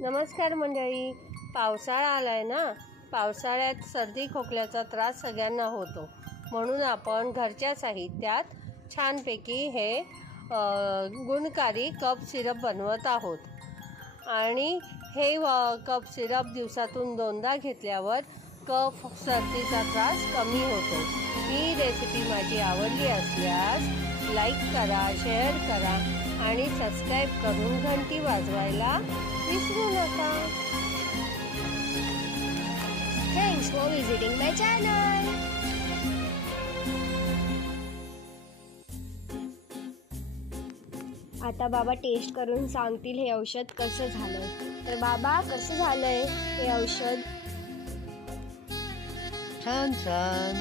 नमस्कार मंडळी. पावसाळा आलाय ना. पावसाळ्यात सर्दी खोकल्याचा त्रास सगळ्यांना होतो, म्हणून आपण घरच्या साहित्यात छानपैकी हे गुणकारी कफ सिरप बनवत आहोत. आणि हे कफ सिरप दिवसातून 2दा घेतल्यावर कफ सर्दीचा त्रास कमी होतो. ही रेसिपी माझी आवडली असल्यास लाईक करा, शेअर करा आणि सबस्क्राईब करून घंटी वाजवायला विसरू नका. Thanks for visiting my channel. आता बाबा टेस्ट करून सांगतील हे औषध कसं झालंय. तर बाबा, कसं झालंय हे औषध? छान छान.